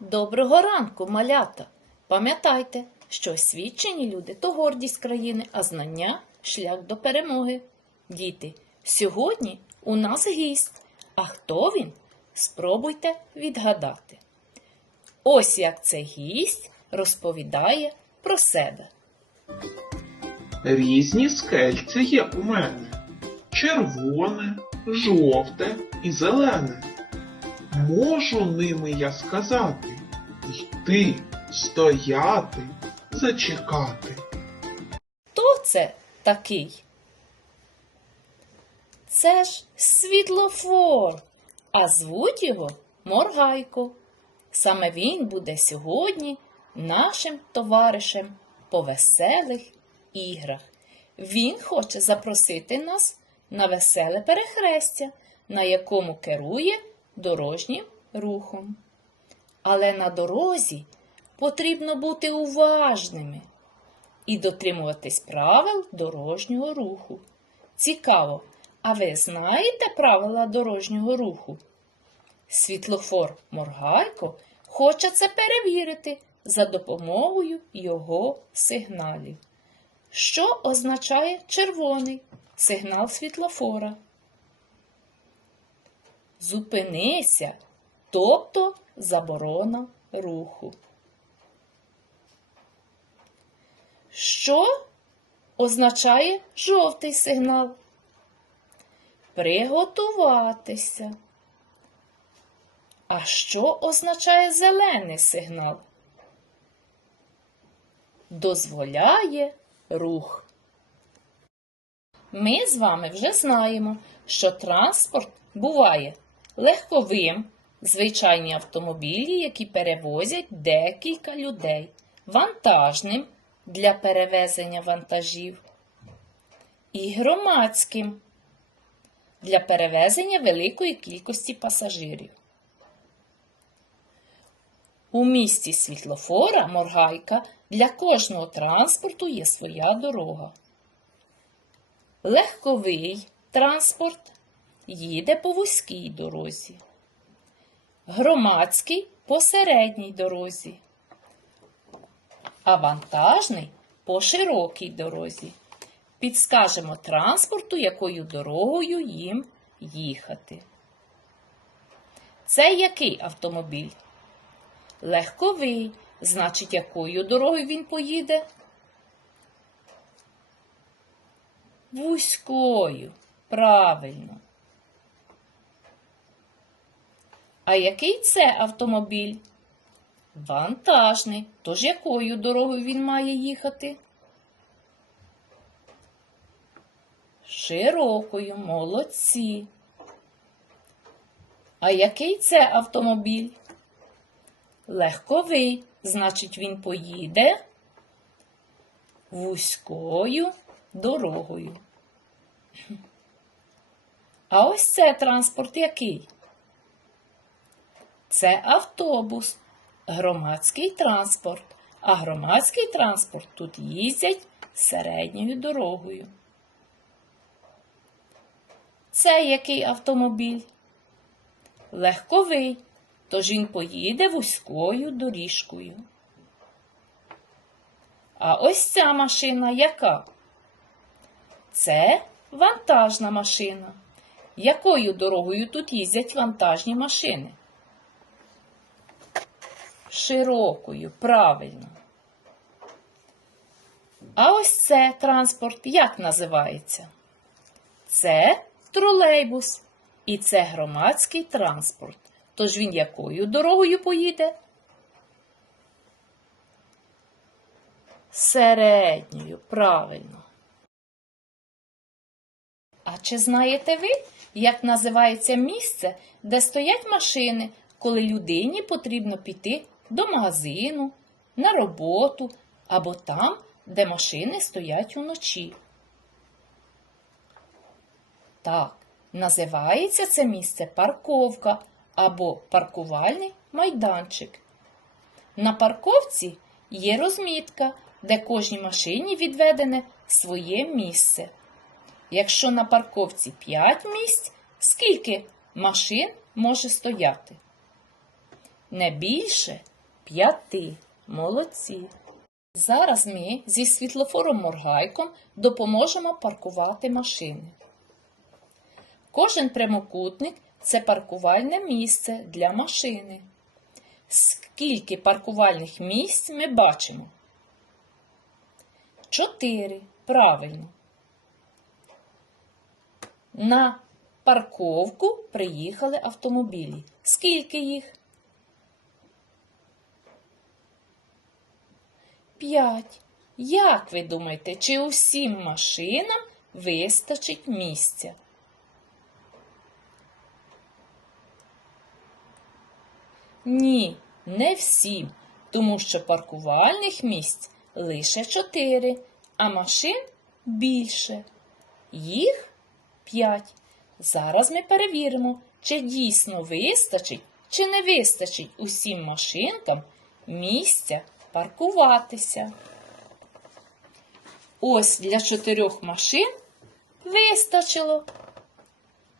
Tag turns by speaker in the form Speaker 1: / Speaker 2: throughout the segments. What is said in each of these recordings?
Speaker 1: Доброго ранку, малята! Пам'ятайте, що освічені люди то гордість країни, а знання шлях до перемоги. Діти, сьогодні у нас гість. А хто він? Спробуйте відгадати. Ось як цей гість розповідає про себе.
Speaker 2: Різні скельця є у мене. Червоне, жовте і зелене. Можу ними я сказати йти, стояти, зачекати.
Speaker 1: Хто це такий? Це ж світлофор, а звуть його Моргайко. Саме він буде сьогодні нашим товаришем по веселих іграх. Він хоче запросити нас на веселе перехрестя, на якому керує дорожнім рухом. Але на дорозі потрібно бути уважними і дотримуватись правил дорожнього руху. Цікаво, а ви знаєте правила дорожнього руху? Світлофор Моргайко хоче це перевірити за допомогою його сигналів. Що означає червоний сигнал світлофора? Зупинися, тобто заборона руху. Що означає жовтий сигнал? Приготуватися. А що означає зелений сигнал? Дозволяє рух. Ми з вами вже знаємо, що транспорт буває легковим, звичайні автомобілі, які перевозять декілька людей, вантажним для перевезення вантажів і громадським для перевезення великої кількості пасажирів. У місті світлофора Моргайка для кожного транспорту є своя дорога. Легковий транспорт їде по вузькій дорозі, громадський по середній дорозі, а вантажний по широкій дорозі. Підскажемо транспорту, якою дорогою їм їхати. Це який автомобіль? Легковий. Значить, якою дорогою він поїде? Вузькою. Правильно. А який це автомобіль? Вантажний. Тож якою дорогою він має їхати? Широкою, молодці. А який це автомобіль? Легковий, значить, він поїде вузькою дорогою. А ось це транспорт який? Це автобус, громадський транспорт. А громадський транспорт тут їздять середньою дорогою. Це який автомобіль? Легковий, тож він поїде вузькою доріжкою. А ось ця машина яка? Це вантажна машина. Якою дорогою тут їздять вантажні машини? Широкою, правильно. А ось це транспорт як називається? Це тролейбус. І це громадський транспорт. Тож він якою дорогою поїде? Середньою, правильно. А чи знаєте ви, як називається місце, де стоять машини, коли людині потрібно піти до магазину, на роботу або там, де машини стоять уночі? Так, називається це місце парковка або паркувальний майданчик. На парковці є розмітка, де кожній машині відведене своє місце. Якщо на парковці 5 місць, скільки машин може стояти? Не більше п'яти. Молодці. Зараз ми зі світлофором Моргайком допоможемо паркувати машини. Кожен прямокутник це паркувальне місце для машини. Скільки паркувальних місць ми бачимо? Чотири. Правильно. На парковку приїхали автомобілі. Скільки їх? П'ять. Як ви думаєте, чи усім машинам вистачить місця? Ні, не всім, тому що паркувальних місць лише чотири, а машин більше. Їх п'ять. Зараз ми перевіримо, чи дійсно вистачить, чи не вистачить усім машинкам місця паркуватися. Ось для чотирьох машин вистачило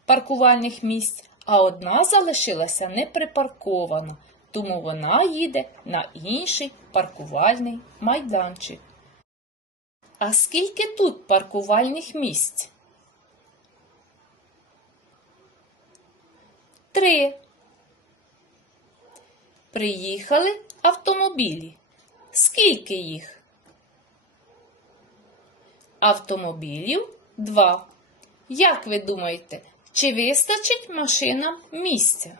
Speaker 1: паркувальних місць, а одна залишилася неприпаркована, тому вона їде на інший паркувальний майданчик. А скільки тут паркувальних місць? Три. Приїхали автомобілі. Скільки їх? Автомобілів два. Як ви думаєте, чи вистачить машинам місця?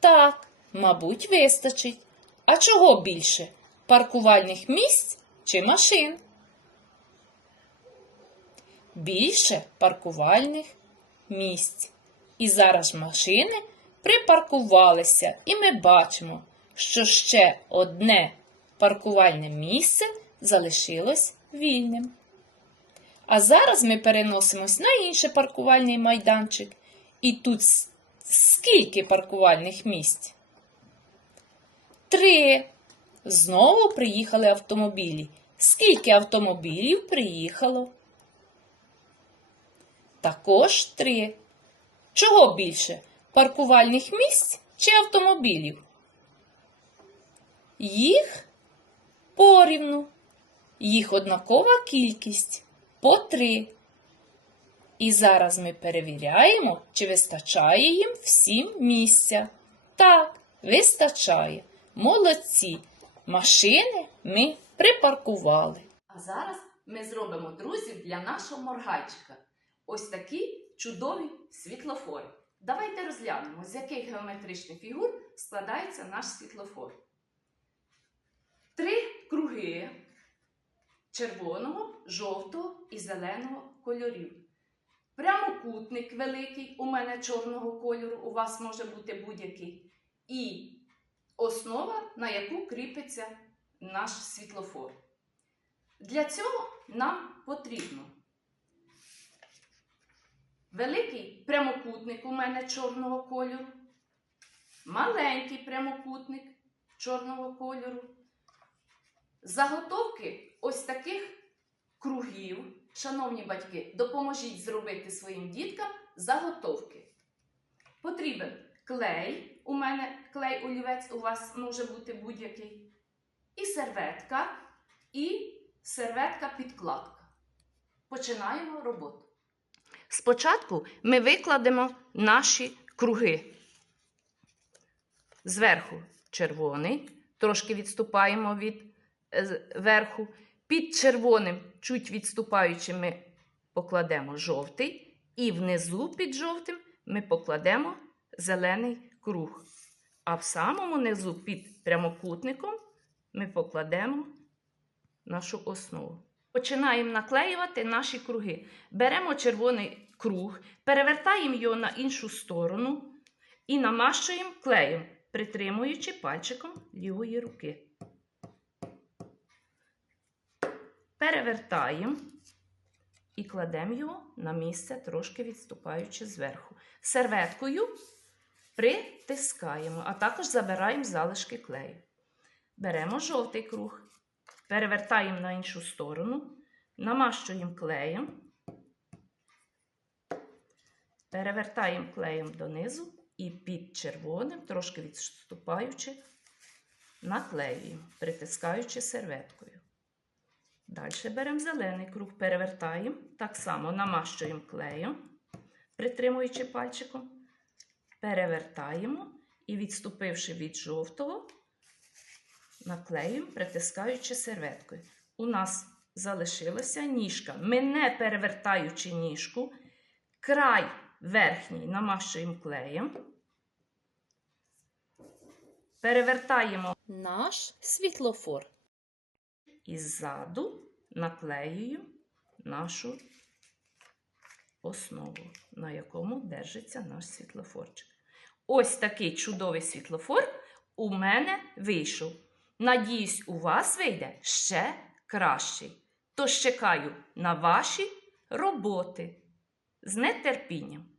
Speaker 1: Так, мабуть, вистачить. А чого більше? Паркувальних місць чи машин? Більше паркувальних місць. І зараз машини припаркувалися, і ми бачимо, що ще одне паркувальне місце залишилось вільним. А зараз ми переносимось на інший паркувальний майданчик. І тут скільки паркувальних місць? Три. Знову приїхали автомобілі. Скільки автомобілів приїхало? Також три. Чого більше? Паркувальних місць чи автомобілів? Їх порівну. Їх однакова кількість по три. І зараз ми перевіряємо, чи вистачає їм всім місця. Так, вистачає. Молодці. Машини ми припаркували. А зараз ми зробимо друзів для нашого моргайчика. Ось такі чудові світлофори. Давайте розглянемо, з яких геометричних фігур складається наш світлофор. Три круги червоного, жовтого і зеленого кольорів. Прямокутник великий, у мене чорного кольору, у вас може бути будь-який. І основа, на яку кріпиться наш світлофор. Для цього нам потрібно великий прямокутник у мене чорного кольору, маленький прямокутник чорного кольору, заготовки ось таких кругів. Шановні батьки, допоможіть зробити своїм діткам заготовки. Потрібен клей, у мене клей олівець, у вас може бути будь-який, і серветка, і серветка-підкладка. Починаємо роботу. Спочатку ми викладемо наші круги. Зверху червоний, трошки відступаємо від е, верху. Під червоним, чуть відступаючи, ми покладемо жовтий, і внизу під жовтим ми покладемо зелений круг. А в самому низу під прямокутником ми покладемо нашу основу. Починаємо наклеювати наші круги. Беремо червоний круг, перевертаємо його на іншу сторону і намащуємо клеєм, притримуючи пальчиком лівої руки. Перевертаємо і кладемо його на місце, трошки відступаючи зверху. Серветкою притискаємо, а також забираємо залишки клею. Беремо жовтий круг, перевертаємо на іншу сторону, намащуємо клеєм, Перевертаємо клеєм донизу і під червоним, трошки відступаючи, наклеюємо, притискаючи серветкою. Далі беремо зелений круг, перевертаємо, так само намащуємо клеєм, притримуючи пальчиком, перевертаємо і, відступивши від жовтого, наклеюємо, притискаючи серветкою. У нас залишилася ніжка. Ми не перевертаючи ніжку, край верхній намащуємо клеєм. Перевертаємо наш світлофор. І ззаду наклеюю нашу основу, на якому держиться наш світлофорчик. Ось такий чудовий світлофор у мене вийшов. Надіюсь, у вас вийде ще кращий. Тож чекаю на ваші роботи з нетерпінням.